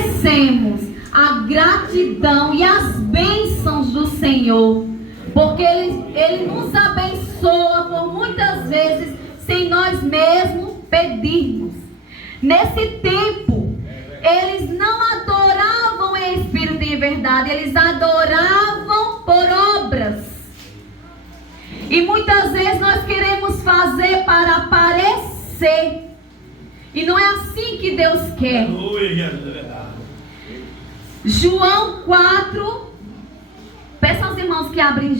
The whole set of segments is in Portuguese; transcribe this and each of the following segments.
expressemos a gratidão e as bênçãos do Senhor, porque Ele nos abençoa por muitas vezes sem nós mesmos pedirmos. Nesse tempo, eles não adoravam em espírito e em verdade, eles adoravam por obras. E muitas vezes nós queremos fazer para aparecer, e não é assim que Deus quer. João 4, peça aos irmãos que abrem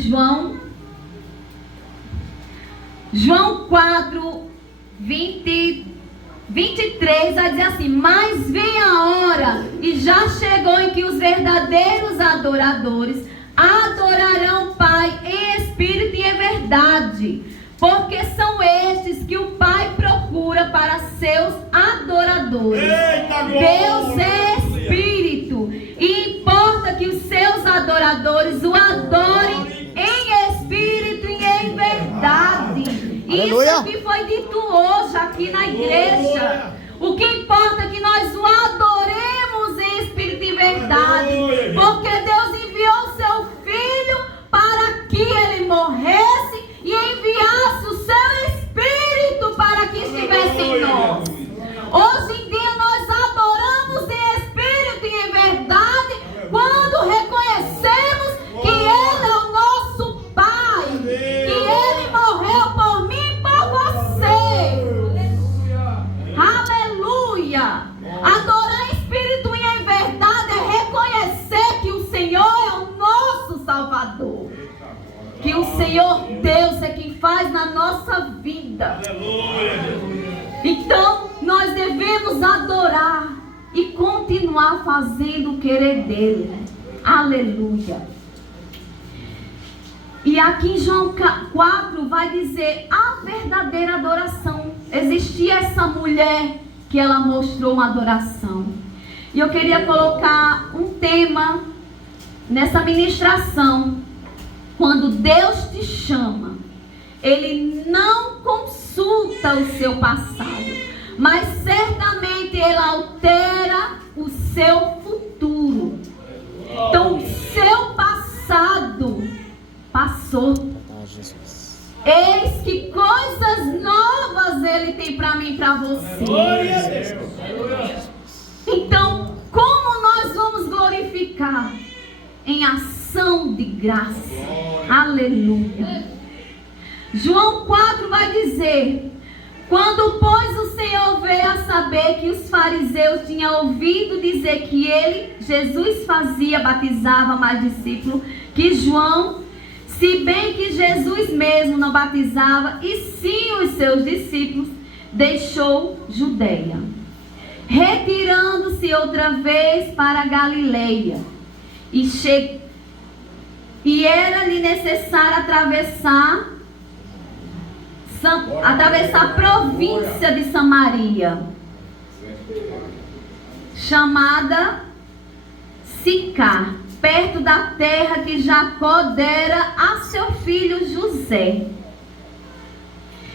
João 4, 23 vai dizer assim: mas vem a hora, e já chegou, em que os verdadeiros adoradores adorarão o Pai em espírito e em verdade, porque são estes que o Pai procura para seus adoradores. Deus é espírito, e importa que os seus adoradores o adorem em espírito e em verdade. Isso aqui foi dito hoje aqui na igreja. O que importa é que nós o adoremos em espírito e verdade, porque Deus enviou seu Filho para que ele morresse e enviasse o seu Espírito para que estivesse em nós. Hoje em dia nós adoramos em espírito e em verdade quando reconhecemos que Ele é o nosso Pai, que Ele morreu por mim e por você. Aleluia! Adorar em espírito e em verdade é reconhecer que o Senhor é o nosso Salvador, que o Senhor Deus é quem faz na nossa vida. Então nós devemos adorar e continuar fazendo o querer dele. Aleluia. E aqui em João 4 vai dizer a verdadeira adoração. Existia essa mulher que ela mostrou uma adoração. E eu queria colocar um tema nessa ministração. Quando Deus te chama, Ele não consulta o seu passado, mas certamente Ele altera o seu futuro. Então o seu passado passou. Eis que coisas novas Ele tem para mim e para você. Então, como nós vamos glorificar? Em ação de graça. Aleluia. João 4 vai dizer: quando, pois, o Senhor veio a saber que os fariseus tinham ouvido dizer que ele, Jesus, batizava mais discípulos que João, se bem que Jesus mesmo não batizava, e sim os seus discípulos, deixou Judeia, retirando-se outra vez para Galileia. E era-lhe necessário atravessar a província de Samaria, chamada Sicar, perto da terra que Jacó dera a seu filho José.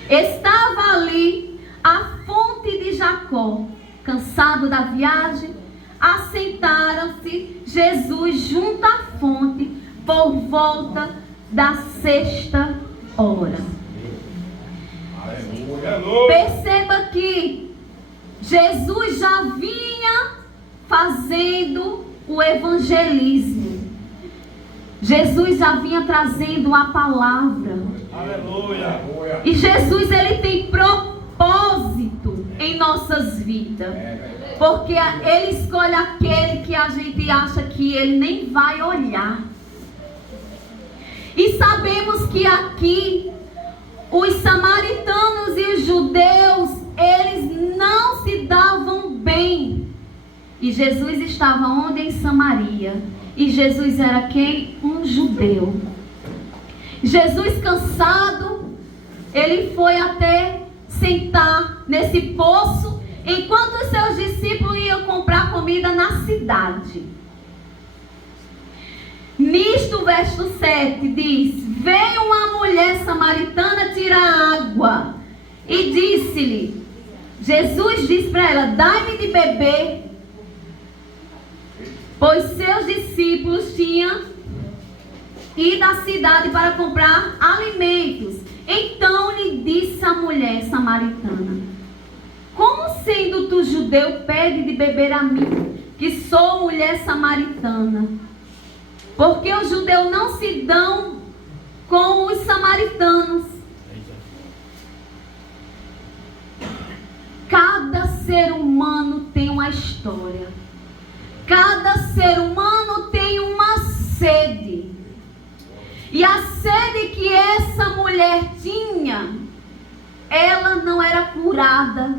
Estava ali a fonte de Jacó. Cansado da viagem, assentaram-se Jesus junto à fonte por volta da 6ª hora. Perceba que Jesus já vinha fazendo o evangelismo. Jesus já vinha trazendo a palavra. Aleluia. E Jesus, ele tem propósito em nossas vidas, porque ele escolhe aquele que a gente acha que ele nem vai olhar. E sabemos que aqui os samaritanos e os judeus, eles não se davam bem. E Jesus estava onde? Em Samaria. E Jesus era quem? Um judeu. Jesus, cansado, ele foi até sentar nesse poço, enquanto os seus discípulos iam comprar comida na cidade. Nisto, o verso 7 diz: veio uma mulher samaritana tirar água, e disse-lhe, Jesus disse para ela: dai-me de beber. pois seus discípulos tinham ido à cidade para comprar alimentos. Então lhe disse a mulher samaritana: como sendo tu judeu, pede de beber a mim, que sou mulher samaritana? Porque os judeus não se dão com os samaritanos. Cada ser humano tem uma história. Cada ser humano tem uma sede. E a sede que essa mulher tinha, ela não era curada.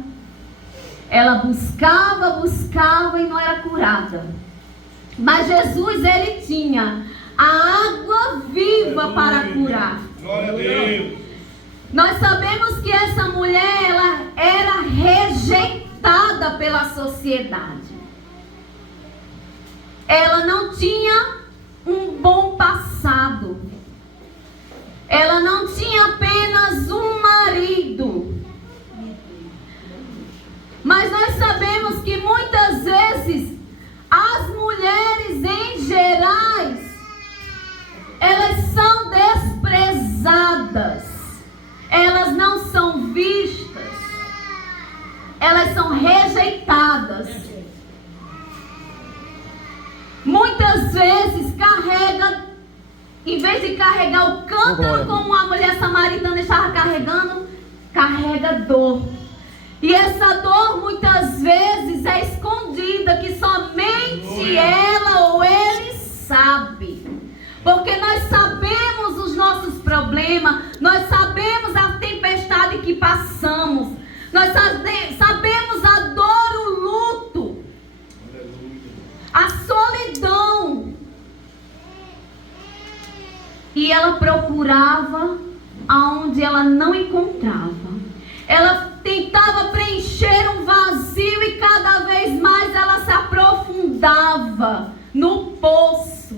Ela buscava e não era curada. Mas Jesus, ele tinha a água viva para curar. Glória a Deus. Nós sabemos que essa mulher, ela era rejeitada pela sociedade. Ela não tinha um bom passado. Ela não tinha apenas um marido. Mas nós sabemos que muitas vezes as mulheres em gerais, elas são desprezadas. Elas não são vistas. Elas são rejeitadas. Muitas vezes carrega, em vez de carregar o cântaro como a mulher samaritana estava carregando, carrega dor. E essa dor muitas vezes é escondida, que somente ela ou ele sabe. Porque nós sabemos os nossos problemas, nós sabemos a tempestade que passamos, nós sabemos a dor, o luto, a solidão. E ela procurava aonde ela não encontrava. Ela tentava preencher um vazio e cada vez mais ela se aprofundava no poço.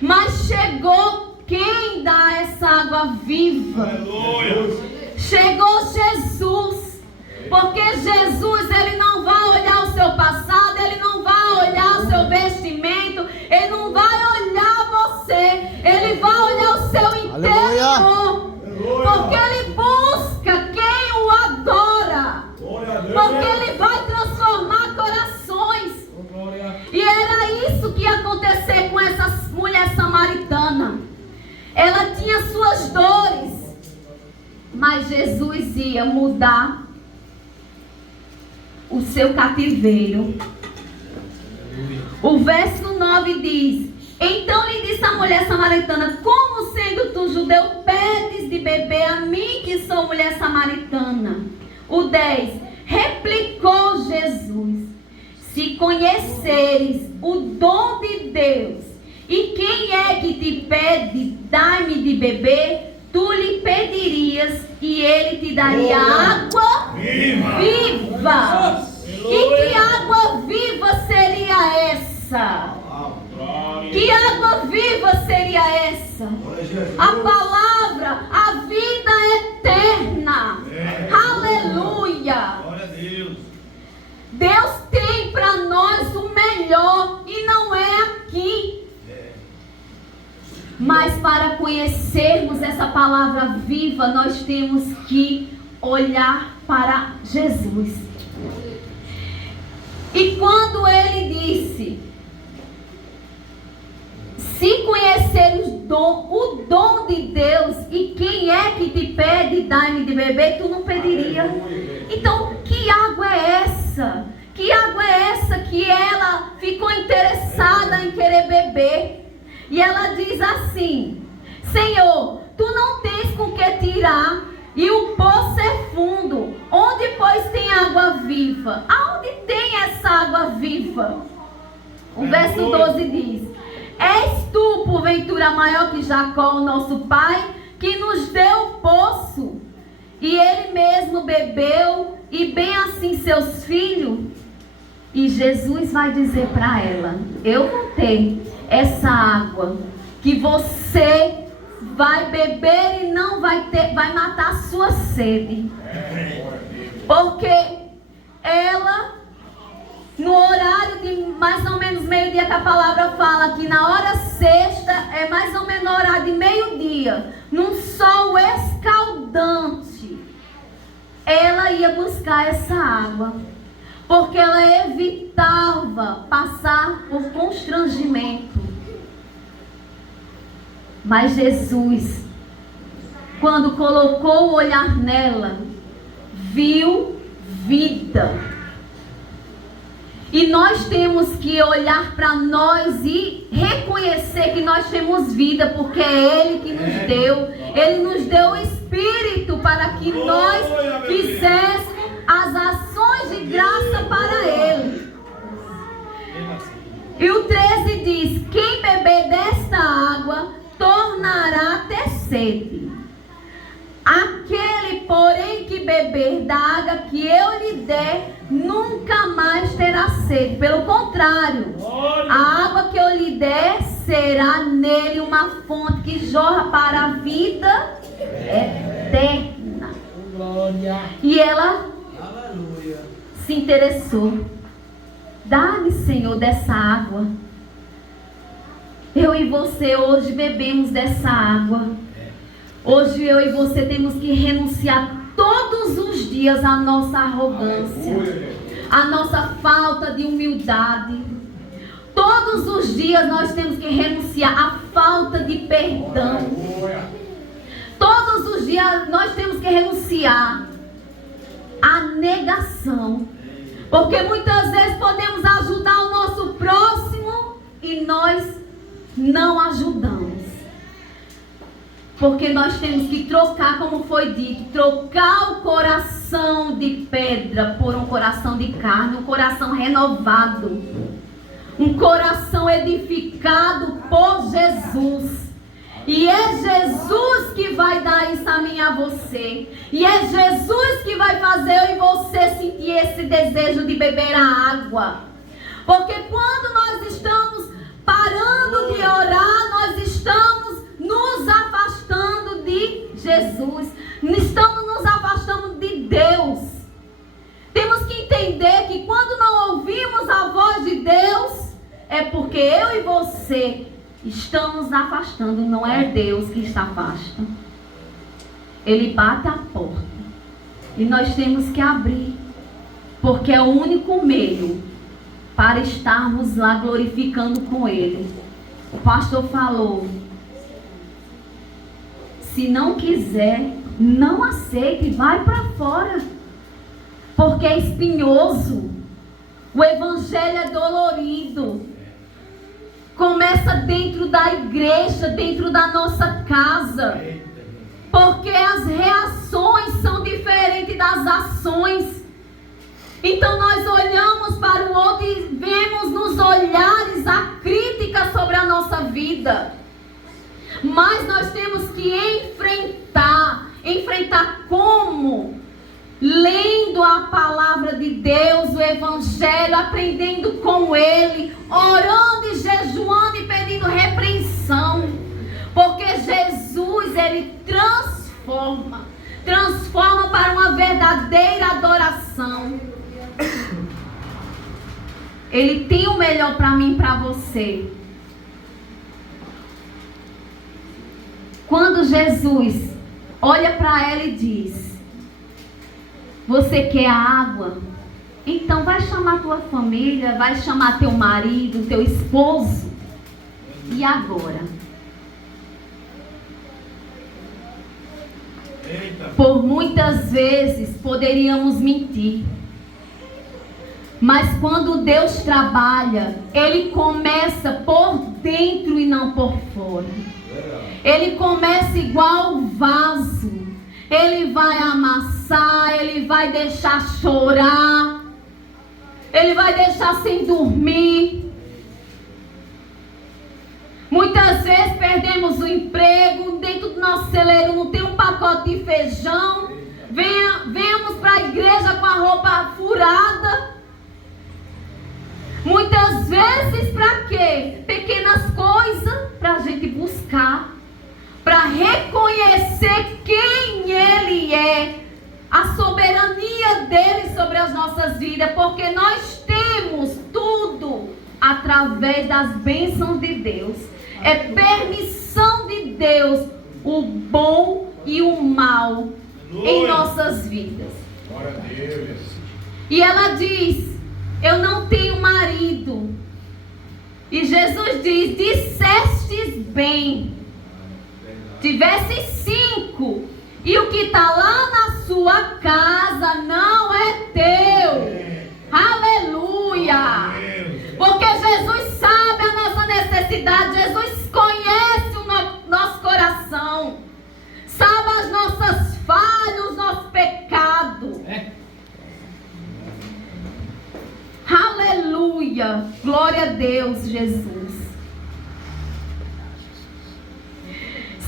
Mas chegou quem dá essa água viva? Aleluia. Chegou Jesus. Porque Jesus, ele não vai olhar o seu passado, ele não vai olhar o seu vestimento, ele não vai olhar você, ele vai olhar o seu interior. Porque ele busca quem o adora. Porque ele vai transformar corações. E era isso que ia acontecer com essa mulher samaritana. Ela tinha suas dores, mas Jesus ia mudar o seu cativeiro. O verso 9 diz: então lhe disse a mulher samaritana: como sendo tu judeu, pedes de beber a mim, que sou mulher samaritana? O 10: replicou Jesus: se conheceres o dom de Deus, e quem é que te pede, dai-me de beber, tu lhe pedirias, e ele te daria água viva. E que água viva seria essa? Que água viva seria essa? A palavra, a vida eterna. Aleluia. Glória a Deus. Deus tem para nós o melhor e não é aqui. Mas para conhecermos essa palavra viva, nós temos que olhar para Jesus. E quando ele disse: se conheceres o dom de Deus, e quem é que te pede, dai-me de beber, tu não pediria. Então, que água é essa? Que água é essa que ela ficou interessada em querer beber? E ela diz assim: Senhor, tu não tens com que tirar, e o poço é fundo. Onde, pois, tem água viva? Aonde tem essa água viva? O verso 12 diz: és tu, porventura, maior que Jacó, o nosso pai, que nos deu o poço, e ele mesmo bebeu, e bem assim seus filhos? E Jesus vai dizer para ela: eu vou ter essa água que você vai beber e não vai ter, vai matar a sua sede. Porque ela, no horário de mais ou menos dia que a palavra fala que na hora sexta, é mais ou menos na hora de meio-dia, num sol escaldante, ela ia buscar essa água, porque ela evitava passar por constrangimento. Mas Jesus, quando colocou o olhar nela, viu vida. E nós temos que olhar para nós e reconhecer que nós temos vida, porque é Ele que nos deu. Ele nos deu o Espírito para que nós fizéssemos as ações de graça para Ele. E o 13 diz: quem beber desta água tornará a ter sede. Aquele, porém, que beber da água que eu lhe der, nunca mais terá sede. Pelo contrário, a água que eu lhe der será nele uma fonte que jorra para a vida eterna. E ela se interessou. Dá-me, Senhor, dessa água. Eu e você hoje bebemos dessa água. Hoje eu e você temos que renunciar todos os dias à nossa arrogância, à nossa falta de humildade. Todos os dias nós temos que renunciar à falta de perdão. Todos os dias nós temos que renunciar à negação. Porque muitas vezes podemos ajudar o nosso próximo e nós não ajudamos. Porque nós temos que trocar, como foi dito, trocar o coração de pedra por um coração de carne, um coração renovado, um coração edificado por Jesus. E é Jesus que vai dar isso a mim e a você. E é Jesus que vai fazer eu e você sentir esse desejo de beber a água. Porque quando nós estamos parando de orar, nós estamos nos afastando de Jesus. Estamos nos afastando de Deus. Temos que entender que quando não ouvimos a voz de Deus, é porque eu e você estamos afastando. Não é Deus que está afastando. Ele bate a porta e nós temos que abrir, porque é o único meio para estarmos lá glorificando com Ele. O pastor falou: se não quiser, não aceite, vai para fora, porque é espinhoso. O evangelho é dolorido. Começa dentro da igreja, dentro da nossa casa, porque as reações são diferentes das ações. Então nós olhamos para o outro e vemos nos olhares a crítica sobre a nossa vida. Mas nós temos que enfrentar como? Lendo a palavra de Deus, o evangelho, aprendendo com Ele, orando e jejuando e pedindo repreensão. Porque Jesus, Ele transforma para uma verdadeira adoração. Ele tem o melhor para mim e para você. Quando Jesus olha para ela e diz: você quer água? Então vai chamar tua família, vai chamar teu marido, teu esposo. E agora? Por muitas vezes poderíamos mentir. Mas quando Deus trabalha, Ele começa por dentro e não por fora. Ele começa igual o vaso. Ele vai amassar, Ele vai deixar chorar, Ele vai deixar sem dormir. Muitas vezes perdemos o emprego, dentro do nosso celeiro não tem um pacote de feijão. Venhamos para a igreja com a roupa furada. Muitas vezes para quê? Pequenas coisas para a gente buscar, para reconhecer quem Ele é, a soberania dEle sobre as nossas vidas, porque nós temos tudo através das bênçãos de Deus. É permissão de Deus o bom e o mal em nossas vidas. Glória a Deus. E ela diz: eu não tenho marido. E Jesus diz: dissestes bem. Tivesse 5, e o que está lá na sua casa não é teu. Aleluia! Porque Jesus sabe a nossa necessidade. Jesus conhece o nosso coração, sabe as nossas falhas, os nossos pecados. Aleluia! Glória a Deus, Jesus.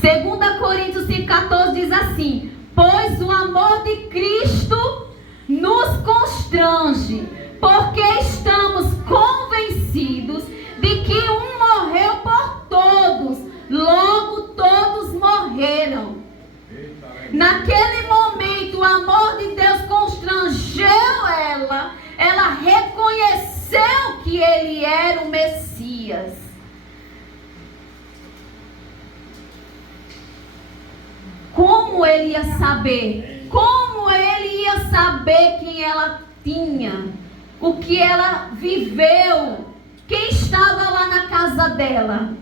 2 Coríntios 5,14 diz assim: pois o amor de Cristo nos constrange, porque estamos convencidos de que um morreu por todos, logo todos morreram. Naquele momento o amor de Deus constrangeu ela reconheceu que ele era o Messias. Como ele ia saber? Como ele ia saber quem ela tinha? O que ela viveu? Quem estava lá na casa dela?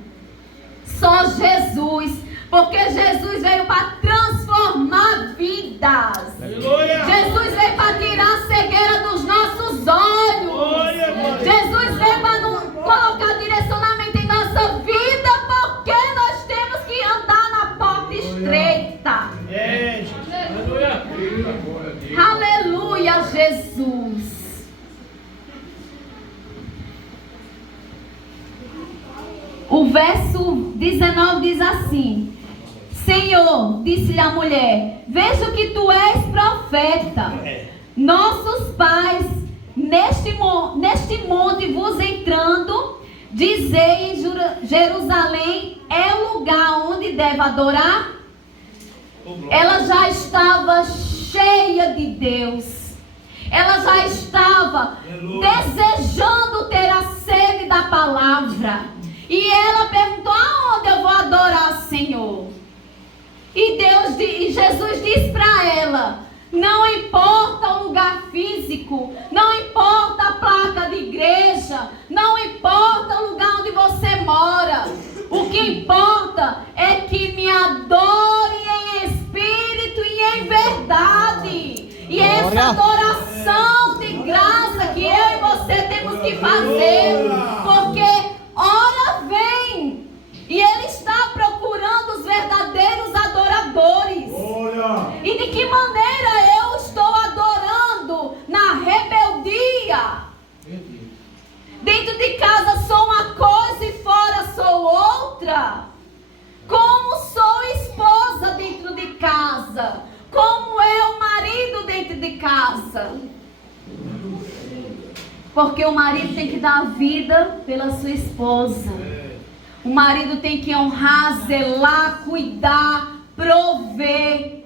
Só Jesus. Porque Jesus veio para transformar vidas. Aleluia. Jesus veio para tirar a cegueira dos nossos olhos. Glória, glória. Jesus veio para colocar direcionamento em nossa vida, porque nós temos que andar na porta estreita. É, Jesus. Aleluia. Aleluia, Jesus. O verso 19 diz assim: Senhor, disse-lhe a mulher, vejo que tu és profeta. Nossos pais, neste monte vos entrando, dizei em Jerusalém é o lugar onde deve adorar. Ela já estava cheia de Deus. Ela já estava desejando ter a sede da palavra. E ela perguntou: aonde eu vou adorar, Senhor? E Jesus disse para ela: não importa o lugar físico, não importa a placa de igreja, não importa o lugar onde você mora. O que importa é que me adore em espírito e em verdade. E essa adoração de graça que eu e você temos que fazer, porque hora vem e Ele está procurando os verdadeiros adoradores. E de que maneira eu estou adorando? Na rebeldia. Dentro de casa sou uma coisa e fora sou outra. Como sou esposa dentro de casa? Como é o marido dentro de casa? Porque o marido tem que dar a vida pela sua esposa. O marido tem que honrar, zelar, cuidar, prover,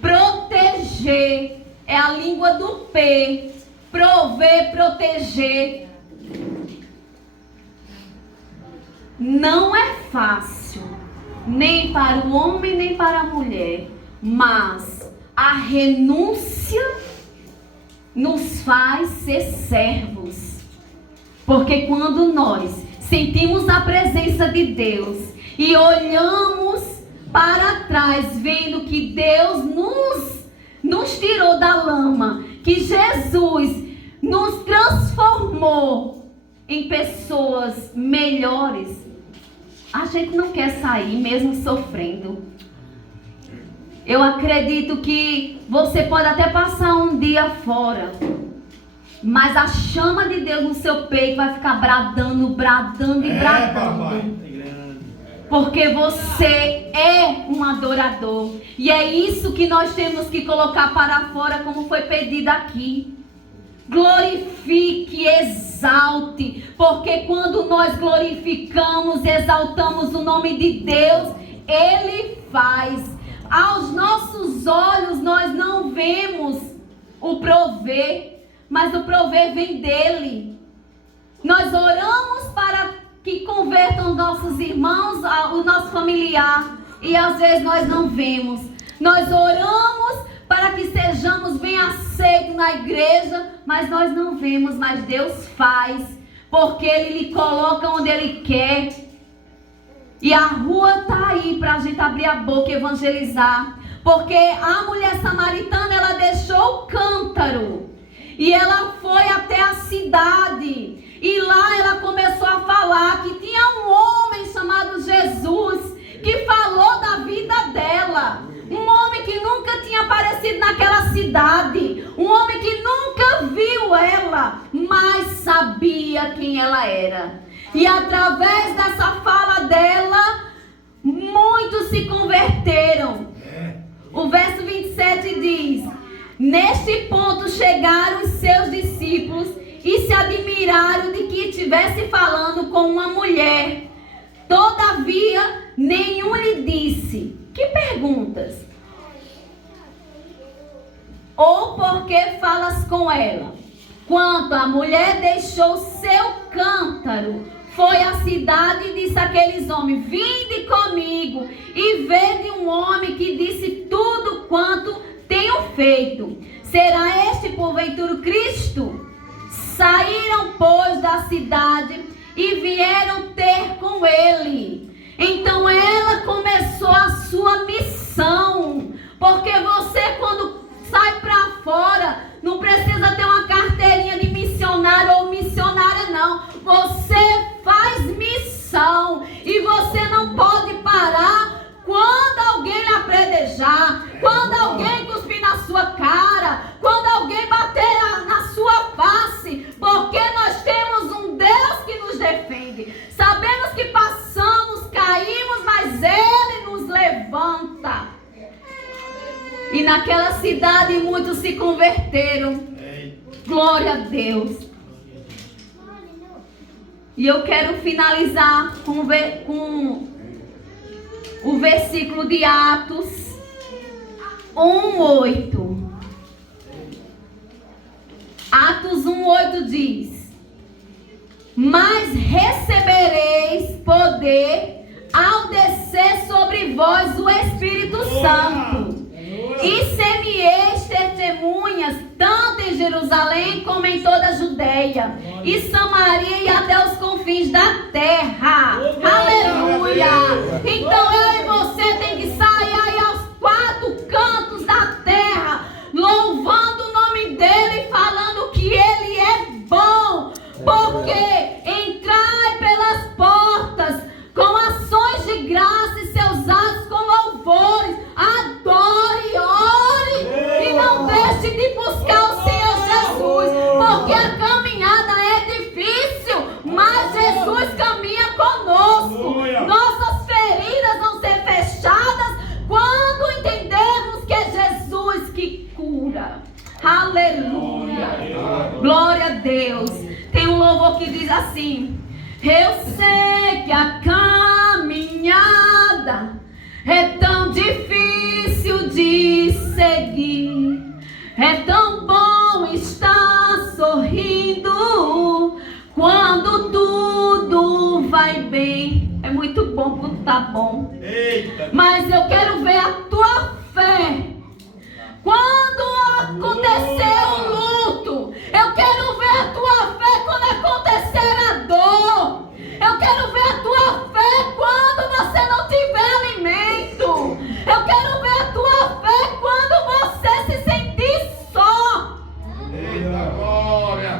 proteger. É a língua do P. Prover, proteger. Não é fácil, nem para o homem, nem para a mulher. Mas a renúncia nos faz ser servos. Porque quando nós sentimos a presença de Deus e olhamos para trás, vendo que Deus nos tirou da lama, que Jesus nos transformou em pessoas melhores, a gente não quer sair mesmo sofrendo. Eu acredito que você pode até passar um dia fora, mas a chama de Deus no seu peito vai ficar bradando e bradando. Porque você é um adorador. E é isso que nós temos que colocar para fora, como foi pedido aqui. Glorifique, exalte. Porque quando nós glorificamos, exaltamos o nome de Deus, Ele faz. Aos nossos olhos nós não vemos o prover, mas o prover vem dele. Nós oramos para que convertam nossos irmãos, o nosso familiar, e às vezes nós não vemos. Nós oramos para que sejamos bem aceitos na igreja, mas nós não vemos, mas Deus faz, porque Ele lhe coloca onde Ele quer. E a rua está aí para a gente abrir a boca e evangelizar, porque a mulher samaritana, ela deixou o cântaro e ela foi até a cidade, e lá ela começou a falar que tinha um homem chamado Jesus, que falou da vida dela. Um homem que nunca tinha aparecido naquela cidade. Um homem que nunca viu ela, mas sabia quem ela era. E através dessa fala dela, muitos se converteram. O verso 27 diz: neste ponto chegaram os seus discípulos e se admiraram de que estivesse falando com uma mulher. Todavia, nenhum lhe disse: que perguntas? Ou por que falas com ela? Quando a mulher deixou seu cântaro, foi à cidade e disse àqueles homens: vinde comigo e vede um homem que disse tudo quanto tenho feito. Será este porventura o Cristo? Saíram, pois, da cidade e vieram ter com ele. Então ela começou a sua missão. Porque você, quando sai para fora, não precisa ter uma carteirinha de missionário ou missionária, não. Você faz missão. E você não pode parar quando alguém lhe apredejar, quando alguém cuspir na sua cara, quando alguém bater na sua face. Porque nós temos um Deus que nos defende. Sabemos que passamos, caímos, mas Ele nos levanta. E naquela cidade muitos se converteram. Glória a Deus. E eu quero finalizar com o versículo de Atos 1:8. Atos 1:8 diz: mas recebereis poder ao descer sobre vós o Espírito Santo. E semeis testemunhas, tanto em Jerusalém como em toda a Judeia e Samaria e até os confins da terra. Aleluia! Então eu e você tem que sair aí aos quatro cantos da terra, louvando o nome dele e falando que ele é bom. Porque entrai pelas portas com ações de graça e seus atos com louvores. Adore, ore e não deixe de buscar o Senhor Jesus, porque a caminhada é difícil, mas Jesus caminha conosco. Nossas feridas vão ser fechadas quando entendermos que é Jesus que cura. Aleluia! Glória a Deus. Tem um louvor que diz assim: eu sei que a caminhada é tão difícil de seguir, é tão bom estar sorrindo quando tudo vai bem. É muito bom quando tá bom. Mas eu quero ver a tua fé quando acontecer o luto. Eu quero ver a tua fé quando acontecer a dor. Eu quero ver a tua fé quando você não tiver alimento. Eu quero ver a tua fé quando você se sentir só. Eita glória!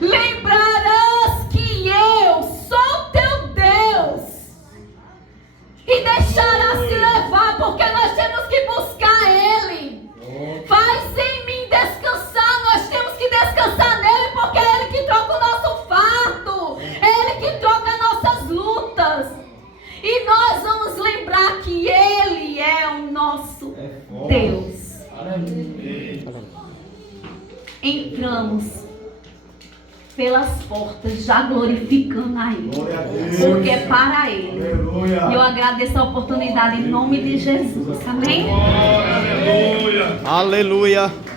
Lembrarás que eu sou teu Deus e deixarás se levar, porque nós temos que buscar Ele. Faz em mim descansar, nós temos que descansar nele, porque é Ele que troca o nosso fardo, é Ele que troca nossas lutas. E nós vamos lembrar que Ele é o nosso Deus. Entramos pelas portas, já glorificando a Ele, porque é para Ele. E eu agradeço a oportunidade em nome de Jesus. Amém? Aleluia! Aleluia.